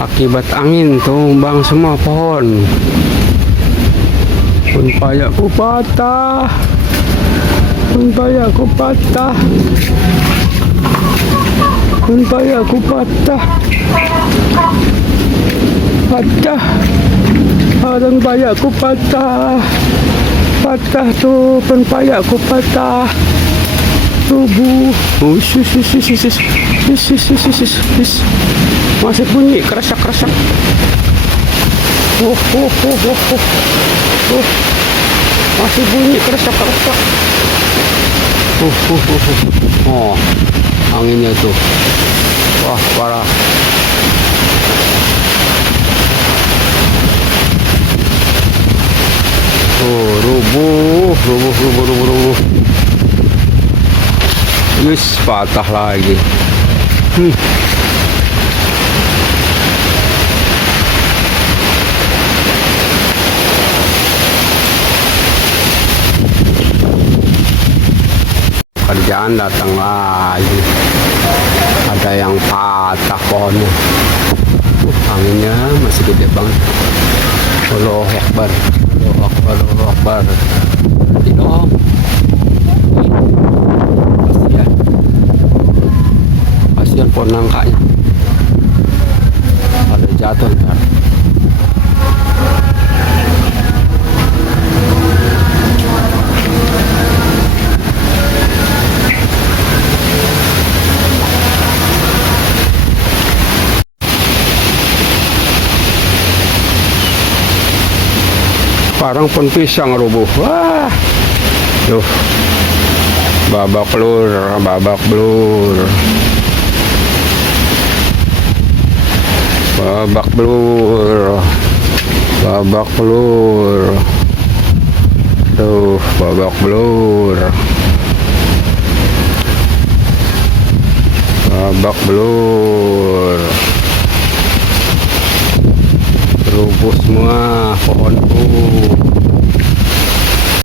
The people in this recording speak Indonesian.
Akibat angin tumbang semua pohon. Pepayakku patah. Pepayakku patah. Pepayakku patah. Patah. Pepayakku patah. Patah tuh, pepayakku patah. Tubuh. Masih bunyi kerasak-kerasak. Masih bunyi kerasak-kerasak. Oh, anginnya tuh. Wah, parah. Oh, rubuh. Yus, patah lagi. Kerjaan datang lagi. Ada yang patah pohonnya. Anginnya masih gede banget. Allahu Akbar. Allahu Akbar. Tidak. Kasihan pohon nangkanya. Ada jatuh ntar. Sekarang pun pisang rubuh. Wah. Tuh. Babak belur. Babak belur. Babak belur. Babak belur. Tuh, babak belur. Babak belur. Rubuh semua pohonku.